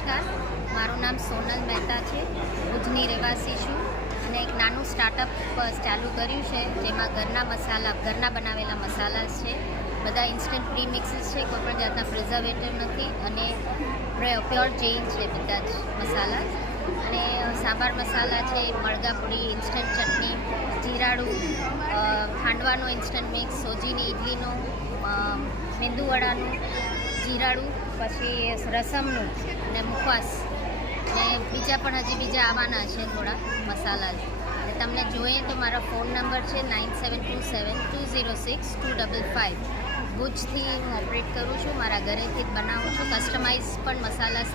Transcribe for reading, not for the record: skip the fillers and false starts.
નમસ્કાર, મારું નામ સોનલ મહેતા છે. ભુજની રહેવાસી છું અને એક નાનું સ્ટાર્ટઅપ ચાલુ કર્યું છે, જેમાં ઘરના બનાવેલા મસાલા છે. બધા ઇન્સ્ટન્ટ પ્રીમિક્સીસ છે, કોઈપણ જાતના પ્રિઝર્વેટિવ નથી અને પ્યોર જૈન છે બધા જ મસાલા. અને સાંભાર મસાલા છે, મરઘાપુરી, ઇન્સ્ટન્ટ ચટણી, જીરાડું, હાંડવાનો ઇન્સ્ટન્ટ મિક્સ, સોજીની ઇડલીનો, મેંદુવડાનું જીરાડું, પછી રસમનું અને મુખવાસ અને બીજા આવવાના છે થોડા મસાલા. અને તમને જોઈએ તો મારો ફોન નંબર છે 9727206255. ભુજથી હું ઓપરેટ કરું છું, મારા ઘરેથી જ બનાવું છું. કસ્ટમાઇઝ પણ મસાલા